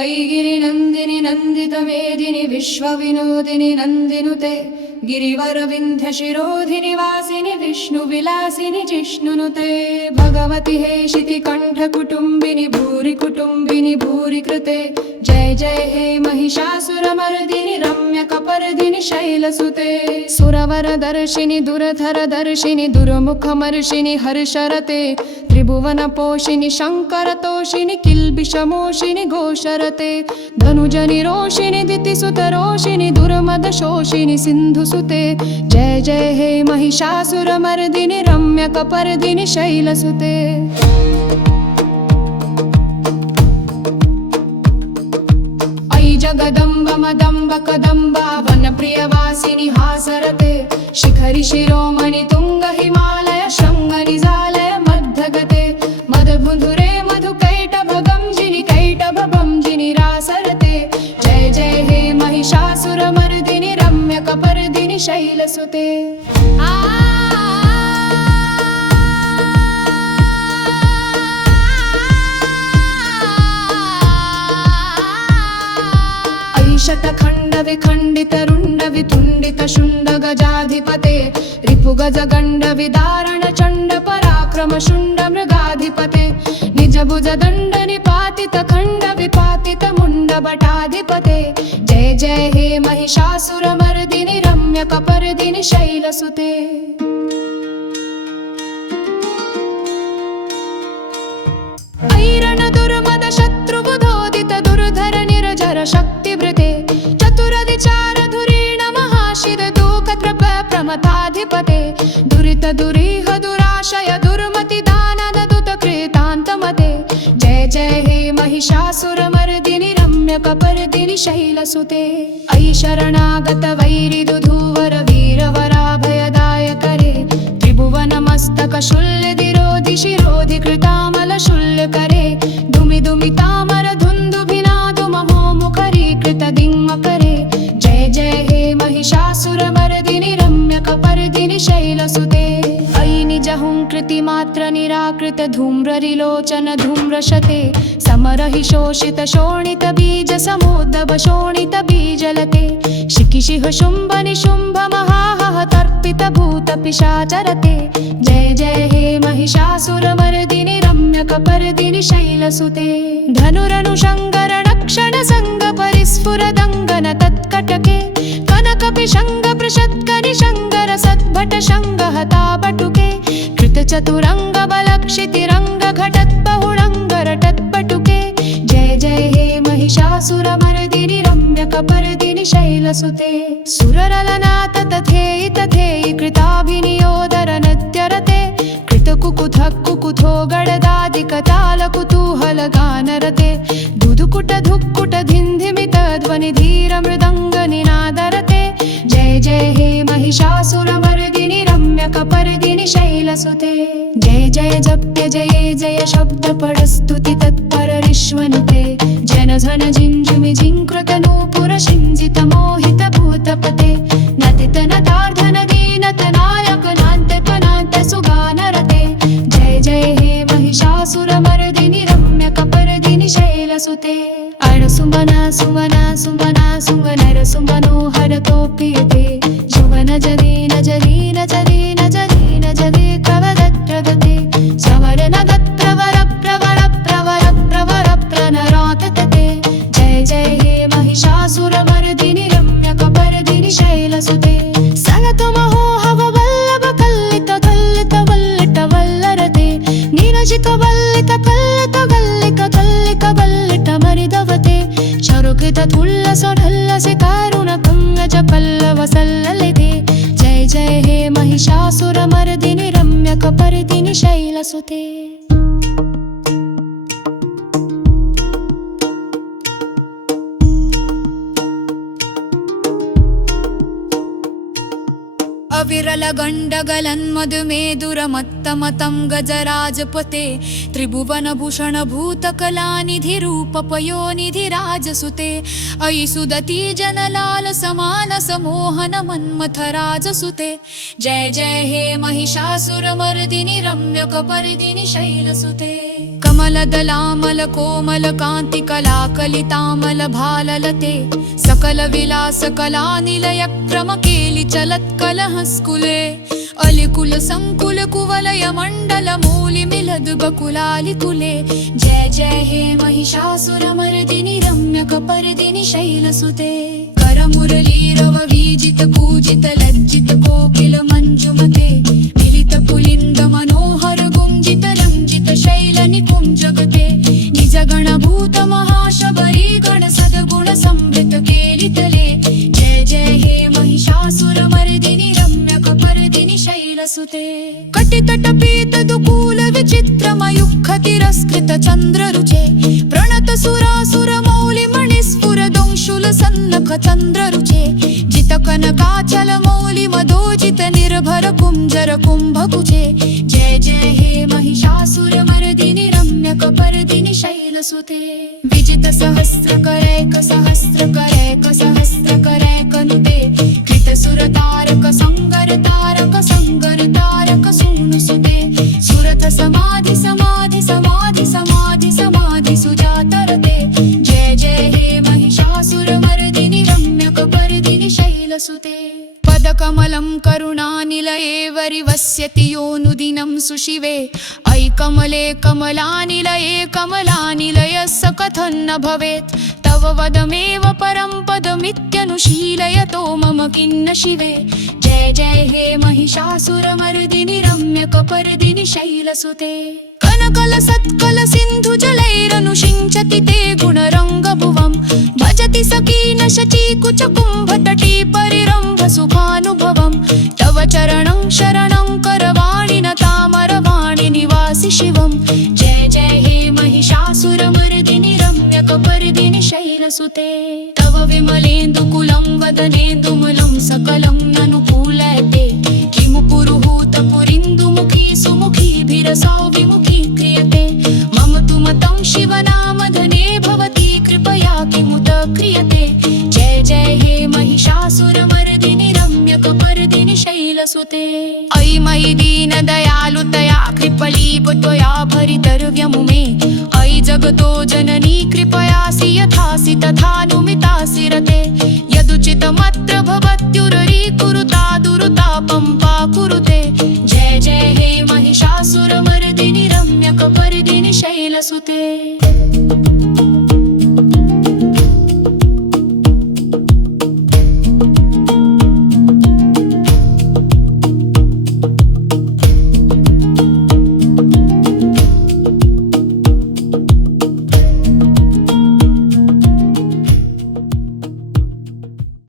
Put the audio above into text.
ऐगिरिनन्दिनि नन्दितमेदिनि विश्वविनोदिनि नन्दिनुते गिरिवरविन्ध्यशिरोधिनि वासिनि विष्णुविलासिनि जिष्णुनुते भगवति हे शितिकण्ठकुटुम्बिनि भूरि कुटुम्बिनि भूरि कृते जय जय हे महिषासुरमर्दिनि रम्यकपर्दिनि शैलसुते सुरवरदर्शिनि दुरधरदर्शिनि दुर्मुखमर्षिनि हर्षरते त्रिभुवनपोषिनि शङ्करतोषिनि किल्बिषमोषिनि घोषरते धनुजनि रोषिनि दितिसुतरोषिनि दुर्मदशोषिनि सिन्धुसुते जय जय हे महिषासुरमर्दिनि रम्यकपर्दिनि शैलसुते ऐ जगदम्ब मदम्ब कदम्बा वनप्रियवासिनि हासरते शिखरि शिरोमणि तुङ्ग हिमालय शृङ्गनिजालय मध्यगते मदबुधुरे मधुकैटभगंजिनि कैटभभंजिनि रासरते जय जय हे महिषासुरमर्दिनि रम्यकपर्दिनि शैलसुते शतखण्ड विखण्डित रुण्ड वितुण्डित शुण्ड गजाधिपते रिपुगज गण्ड विदारण चण्ड पराक्रम शुण्ड मृगाधिपते निजभुज दण्ड निपातित खण्ड विपातित मुण्ड भटाधिपते जय जय हे महिषासुरमर्दिनि रम्यकपर्दिनि शैलसुते ऐरण दुर्मद शत्रुबुधोदित दुर्धर निर्जर शक्तिवृते चतुरधिचारधुरीण महाशिर दूकत्रप प्रमथाधिपते दुरित दुरीह दुराशय दुर्मति दानद दुत कृतान्तमते जय जय हे महिषासुरमर्दिनि रम्यकपर्दिनि शैलसुते ऐ शरणागत वैरि दुधूवर वीरवराभयदायकरे त्रिभुवनमस्तक शूल्यधिरोधि शिरोधि कृतामल शूल्यकरे दुमि दुमि तामर धुन्दुभिनादु महोमुखरीकृत दिङ्मकरे जय जय हे महिषासुरमर्दिनि रम्यकपर्दिनि शैलसुते ऐ निजहुङ्कृतिमात्र निराकृत धूम्ररिलोचन धूम्रशते समरहि शोषित शोणित बीज समोद्दव शोणित बीजलते शिखिशिह शुम्भ निशुम्भ महाहह तर्पित भूत पिशाचरते जय जय हे महिषासुरमर्दिनि रम्यकपर्दिनि शैलसुते धनुरनुशङ्कर रक्षण संग परिस्फुर दङ्गन तत्कटके कनकपिशङ्ग पृषत्कनि शङ्कर सद्भट शङ्ग हता बटुके कृतचतुरङ्ग बलक्षितिरङ्ग घटत् बहुळङ्ग रटत् पटुके जय जय हे महिषासुरमर्दिनि रम्यकपर्दिनि शैलसुते सुररलनाथ तथेयि तथेयि कृताभिनियोदर नत्यरते कृतकुकुथः कुकुथो गडदादिकताल कुतूहल गानरते दुदुकुट धुक्कुट धिन्धिमित ध्वनि धीर मृदङ्ग निनादरते जय जय हे महिषासुरमर्दिनि रम्यकपर्दिनि शैलसुते जय जय जप्य जय जय शब्द पडस्तुति तत्पर ऋष्वनुते जन झन जिञ्जुमि जिङ्कृत नूपुर शिञ्जित मोहित भूतपते नतित नतार्धन दीनत नायक नान्त पनान्त सुगानरते जय जय हे महिषासुरमर्दिनि रम्यकपर्दिनि शैलसुते अणसुमना सुमना सुमना सुमनर सुमनोहर तोप्यते जुवन जदीन जदीन जदीन जदीन जदे कवदत्रगते सवरन गत्रवर प्रवर प्रवर प्रवर प्रणरातते जय जय हे महिषासुरमर्दिनि रम्यकपर्दिनि शैलसुते सनतमहो हव वल्लभ कल्लित कल्लित वल्लित वल्लरते नीरजित वल्लित कल्लित गल्लिक कल्लिक वल्लित मरिदवते शरुकृत तुल्लसोढल्लसि कारुण कुङ्गज पल्लव सल्ललिते जय जय हे महिषासुरमर्दिनि रम्यकपर्दिनि शैलसुते अविरल गण्डगलन्मधुमेधुरमत्तमतं गजराजपते त्रिभुवनभूषण भूतकलानिधि रूपपयोनिधि राजसुते अयि सुदती जनलाल समान समोहन मन्मथ राजसुते जय जय हे महिषासुरमर्दिनि रम्यकपर्दिनि शैलसुते कमलदलामल कोमल कान्ति कलाकलितामल भाललते सकल विलास कला निलय क्रम केलि चलत् कलहस्कुले अलिकुल संकुल कुवलय मंडल मूलि मिलद बकुलालिकुले जय जय हे महिषासुरमर्दिनि रम्यकपर्दिनि शैलसुते करमुरलीरव वीजित कूजित लज्जित कोकिल मंजुमते मिलित पुलिंद मनोहर गुंजित रंजित शैल निकुंजगते निज गणभूत महाशबरी गण सद्गुण संभृत केलितले जय जय हे महिषासुरमर्दिनि रम्यकपर्दिनि शैलसुते कटितटपीत दुकूल विचित्रमयुक्ष तिरस्कृत चन्द्ररुचे प्रणत सुरासुर मौलि मणिस्फुर दोंशुल सन्नख चन्द्ररुचे जित कनकाचल मौलि मदोजित निर्भर कुंजर कुंभकुचे जय जय हे महिषासुरमर्दिनि रम्यकपर्दिनि शैलसुते विजित सहस्रकरैक सहस्रकरैक सहस्रकरैक नुते कृत सुरतारक संगर तारक संगर तारक सूनुसुते सुरथ समाधि समाधि समाधि समाधि समाधि सुजातरते जय जय हे महिषासुरमर्दिनि रम्यकपर्दिनि शैलसुते पदकमलं करुणानिलये वरिवस्यति योऽनुदिनं सुशिवे अयि कमले कमलानिलये कमलानिलयस्य कथन्न भवेत् तव वदमेव परं पदमित्यनुशीलयतो मम किन्न शिवे जय जय हे महिषासुरमर्दिनि रम्यकपर्दिनि शैलसुते कनकल सत्कल सिन्धु जलैरनुषिञ्चति ते गुणरङ्गभुवं भजति सकीन शचीकुच कुम्भतटी परिरम्भ सुखानुभवं तव चरणं शरणं करवाणि न तामरवाणि निवासि शिवं जय जय हे महिषासुरमर्दिनि रम्यकपर्दिनि शैलसुते तव विमलेन्दुकुलं वदनेन्दुमलं सकलं ननुकूलयते किमु पुरुहूत पुरिन्दुमुखी सुमुखीभिरसौ विमुखी क्रियते मम तु मतं शिवनामधने भवती कृपया किमुत क्रियते जय जय हे महिषासुरमर्दिनि रम्यकपर्दिनि शैलसुते अयि मयि दीनदयालुतया कृपलीप त्वया भरितर्व्यमु मे अयि जगतो जननी कृपयासि यथासि तथानुमितासि रते यदुचितमत्र भवत्युररी कुरुता दुरुतापं पाकुरुते जय जय हे महिषासुरमर्दिनि रम्यकपर्दिनि शैलसुते